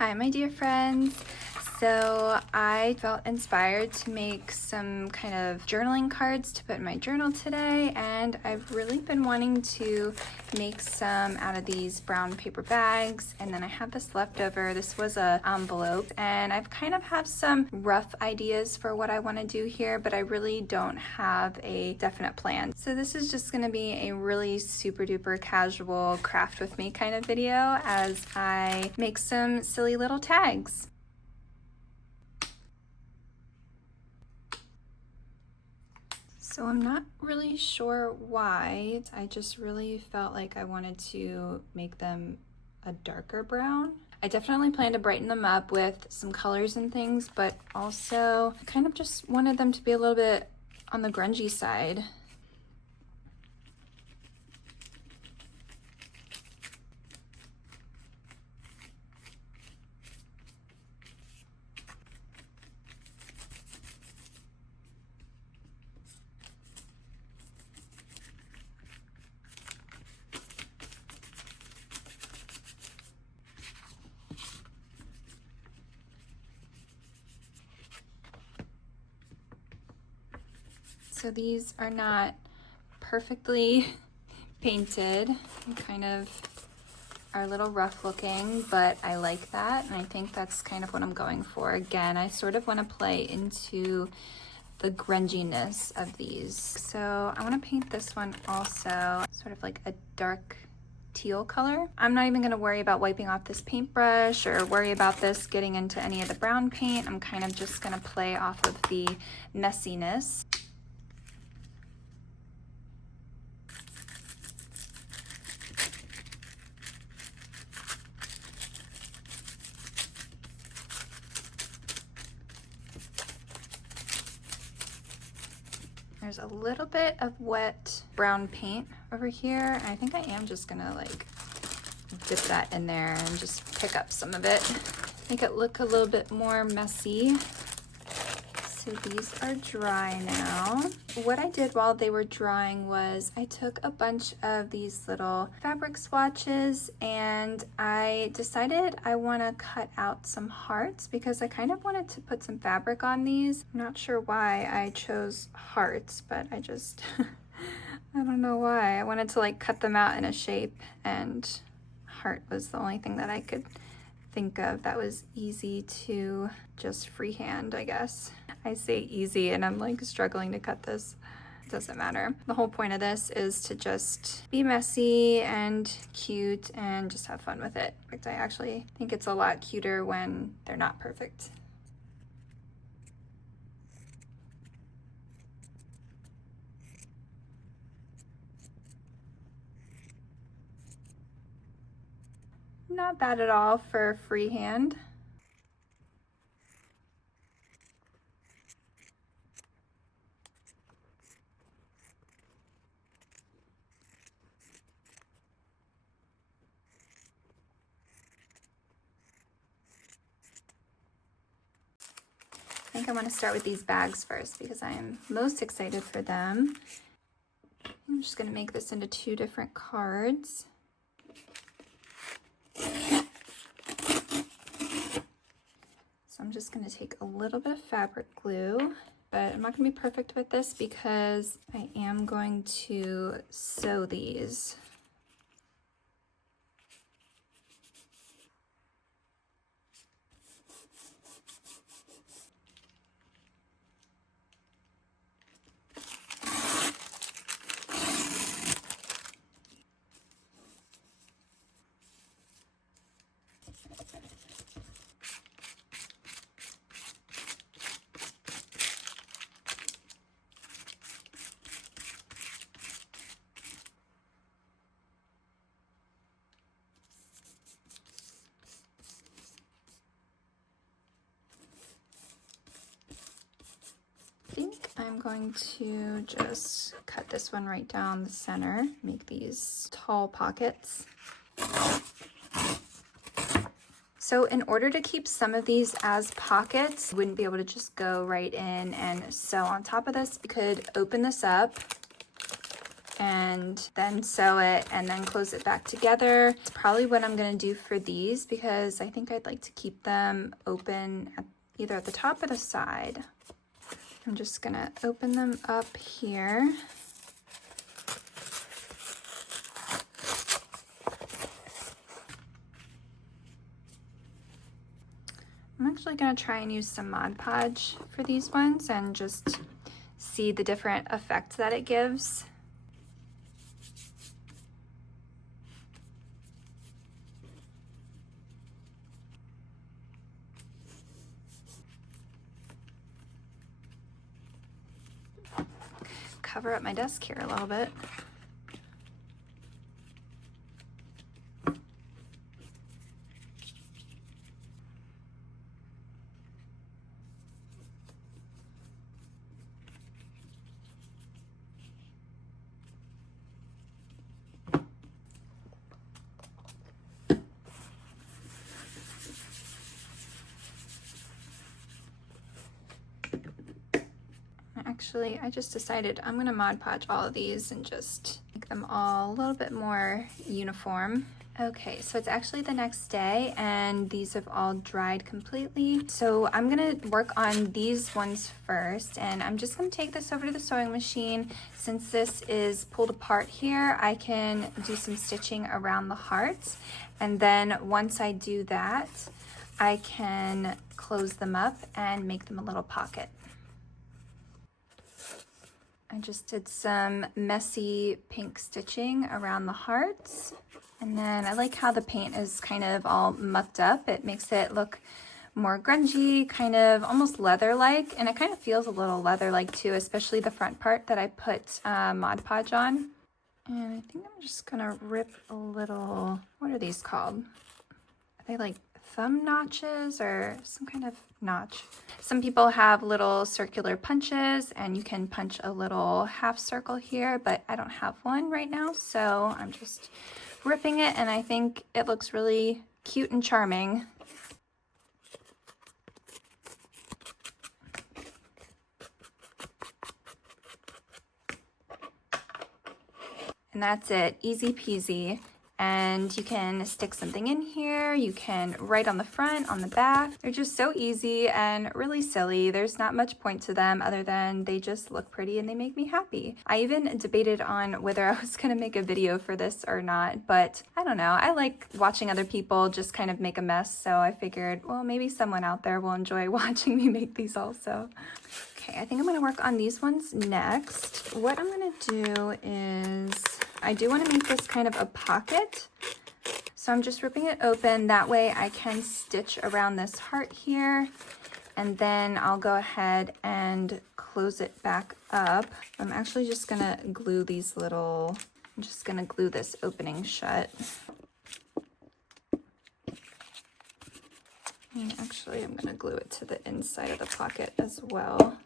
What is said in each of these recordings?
Hi, my dear friends. So I felt inspired to make some kind of journaling cards to put in my journal today, and I've really been wanting to make some out of these brown paper bags, and then I have this left over. This was a envelope, and I've kind of have some rough ideas for what I want to do here, but I really don't have a definite plan. So this is just going to be a really super duper casual craft with me kind of video as I make some silly little tags. So I'm not really sure why. I just really felt like I wanted to make them a darker brown. I definitely plan to brighten them up with some colors and things, but also I kind of just wanted them to be a little bit on the grungy side. So these are not perfectly painted, they kind of are a little rough looking, but I like that, and I think that's kind of what I'm going for. Again, I sort of want to play into the grunginess of these. So I want to paint this one also sort of like a dark teal color. I'm not even going to worry about wiping off this paintbrush or worry about this getting into any of the brown paint. I'm kind of just going to play off of the messiness. There's a little bit of wet brown paint over here. I think I am just gonna like dip that in there and just pick up some of it. Make it look a little bit more messy. So these are dry now. What I did while they were drying was I took a bunch of these little fabric swatches and I decided I want to cut out some hearts because I kind of wanted to put some fabric on these. I'm not sure why I chose hearts, but I just, I don't know why. I wanted to like cut them out in a shape, and heart was the only thing that I could think of that was easy to just freehand, I guess. I say easy and I'm like struggling to cut this. It doesn't matter. The whole point of this is to just be messy and cute and just have fun with it. In fact, I actually think it's a lot cuter when they're not perfect. Not bad at all for freehand. I think I want to start with these bags first because I am most excited for them. I'm just going to make this into 2 different cards. So I'm just going to take a little bit of fabric glue, but I'm not going to be perfect with this because I am going to sew these. I'm going to just cut this one right down the center, make these tall pockets. So in order to keep some of these as pockets, you wouldn't be able to just go right in and sew on top of this. You could open this up and then sew it and then close it back together. It's probably what I'm gonna do for these because I think I'd like to keep them open at either at the top or the side. I'm just gonna open them up here. I'm actually gonna try and use some Mod Podge for these ones and just see the different effect that it gives. Cover up my desk here a little bit. Actually, I just decided I'm gonna Mod Podge all of these and just make them all a little bit more uniform. Okay, so it's actually the next day and these have all dried completely. So I'm gonna work on these ones first, and I'm just gonna take this over to the sewing machine. Since this is pulled apart here, I can do some stitching around the hearts. And then once I do that, I can close them up and make them a little pocket. I just did some messy pink stitching around the hearts. And then I like how the paint is kind of all mucked up. It makes it look more grungy, kind of almost leather-like. And it kind of feels a little leather-like too, especially the front part that I put Mod Podge on. And I think I'm just gonna rip a little, what are these called? Are they like thumb notches or some kind of notch? Some people have little circular punches and you can punch a little half circle here, but I don't have one right now, so I'm just ripping it and I think it looks really cute and charming. And that's it, easy peasy. And you can stick something in here, you can write on the front, on the back. They're just so easy and really silly. There's not much point to them other than they just look pretty and they make me happy. I even debated on whether I was gonna make a video for this or not, but I don't know. I like watching other people just kind of make a mess, so I figured, well, maybe someone out there will enjoy watching me make these also. Okay, I think I'm gonna work on these ones next. What I'm gonna do is, I do want to make this kind of a pocket, so I'm just ripping it open. That way I can stitch around this heart here, and then I'll go ahead and close it back up. I'm actually just gonna glue these little, I'm just gonna glue this opening shut. And actually I'm gonna glue it to the inside of the pocket as well.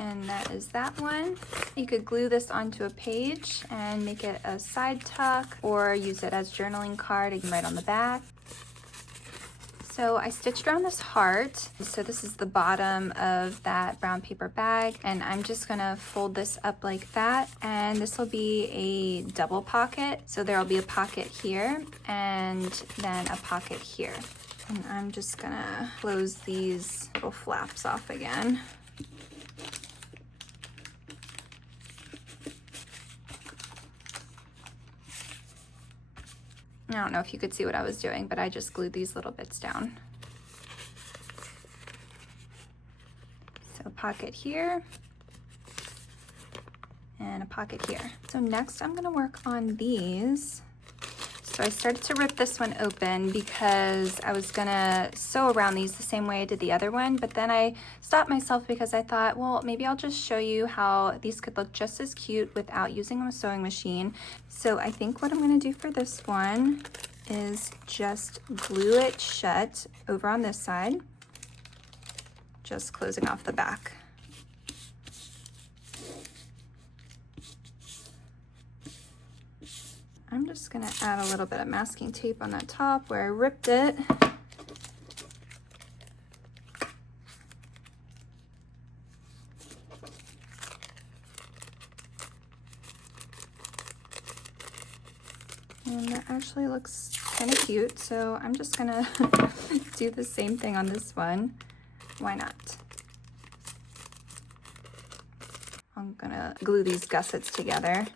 And that is that one. You could glue this onto a page and make it a side tuck or use it as journaling card. You can write on the back. So I stitched around this heart. So this is the bottom of that brown paper bag, and I'm just gonna fold this up like that, and this will be a double pocket. So there'll be a pocket here and then a pocket here. And I'm just gonna close these little flaps off again. I don't know if you could see what I was doing, but I just glued these little bits down. So a pocket here and a pocket here. So next I'm gonna work on these. So I started to rip this one open because I was gonna sew around these the same way I did the other one, but then I stopped myself because I thought, well, maybe I'll just show you how these could look just as cute without using a sewing machine. So I think what I'm gonna do for this one is just glue it shut over on this side, just closing off the back. I'm just gonna add a little bit of masking tape on that top where I ripped it. And that actually looks kind of cute, so I'm just gonna do the same thing on this one. Why not? I'm gonna glue these gussets together.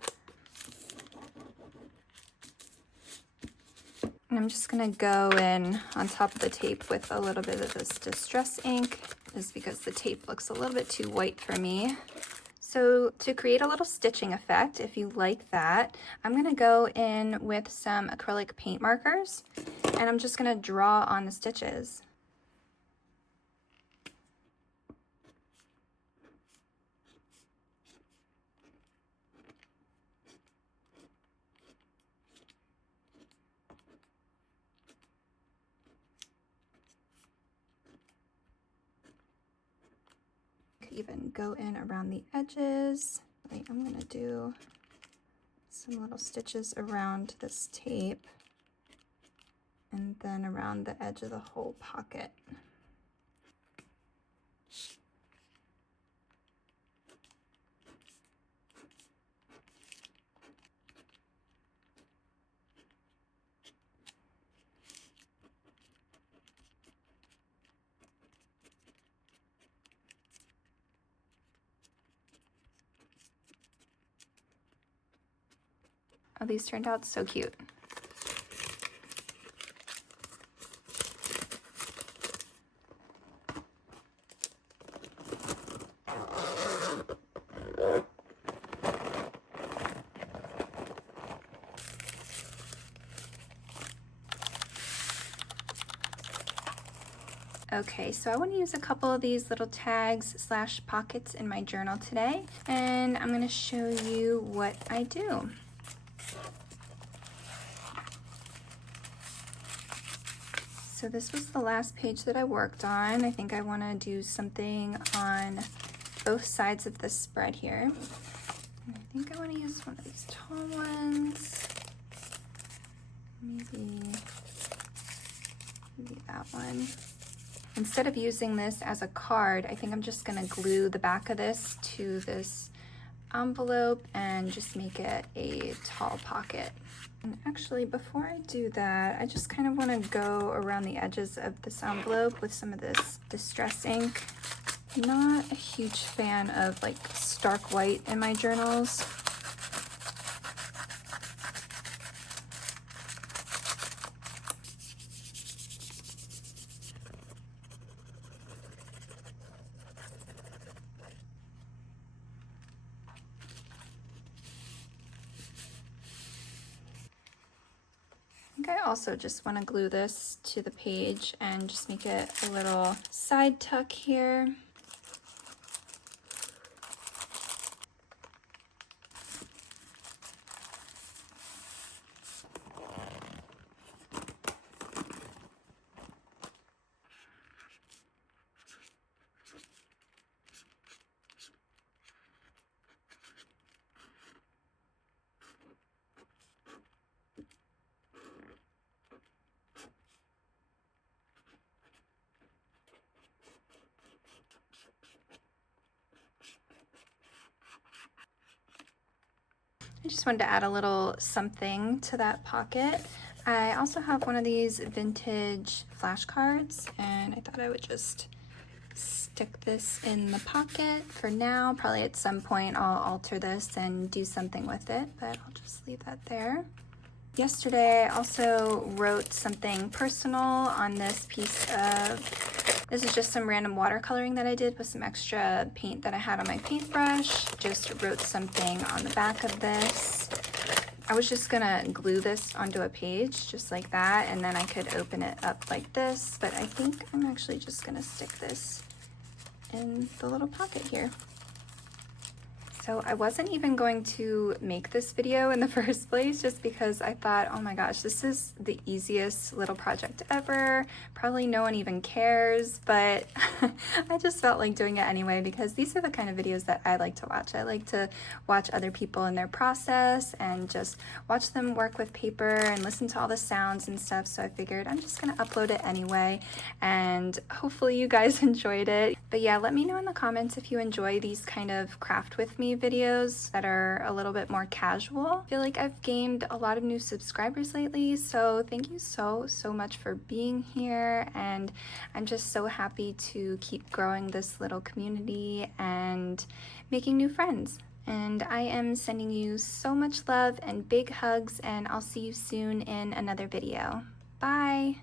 And I'm just gonna go in on top of the tape with a little bit of this distress ink, just because the tape looks a little bit too white for me. So to create a little stitching effect, if you like that, I'm gonna go in with some acrylic paint markers, and I'm just gonna draw on the stitches. Even go in around the edges. I'm gonna do some little stitches around this tape and then around the edge of the whole pocket. Oh, these turned out so cute. Okay, so I want to use a couple of these little tags / pockets in my journal today, and I'm going to show you what I do. So this was the last page that I worked on. I think I want to do something on both sides of the spread here. And I think I want to use one of these tall ones. Maybe that one. Instead of using this as a card, I think I'm just gonna glue the back of this to this envelope and just make it a tall pocket. And actually, before I do that, I just kind of want to go around the edges of this envelope with some of this distress ink. I'm not a huge fan of like stark white in my journals. I also just want to glue this to the page and just make it a little side tuck here. I just wanted to add a little something to that pocket. I also have one of these vintage flashcards, and I thought I would just stick this in the pocket for now. Probably at some point I'll alter this and do something with it, but I'll just leave that there. Yesterday I also wrote something personal on this piece of, this is just some random watercoloring that I did with some extra paint that I had on my paintbrush. Just wrote something on the back of this. I was just gonna glue this onto a page just like that, and then I could open it up like this, but I think I'm actually just gonna stick this in the little pocket here. So I wasn't even going to make this video in the first place just because I thought, oh my gosh, this is the easiest little project ever. Probably no one even cares, but I just felt like doing it anyway because these are the kind of videos that I like to watch. I like to watch other people in their process and just watch them work with paper and listen to all the sounds and stuff. So I figured I'm just gonna upload it anyway, and hopefully you guys enjoyed it. But yeah, let me know in the comments if you enjoy these kind of craft with me videos that are a little bit more casual. I feel like I've gained a lot of new subscribers lately, so thank you so much for being here, and I'm just so happy to keep growing this little community and making new friends. And I am sending you so much love and big hugs, and I'll see you soon in another video. Bye!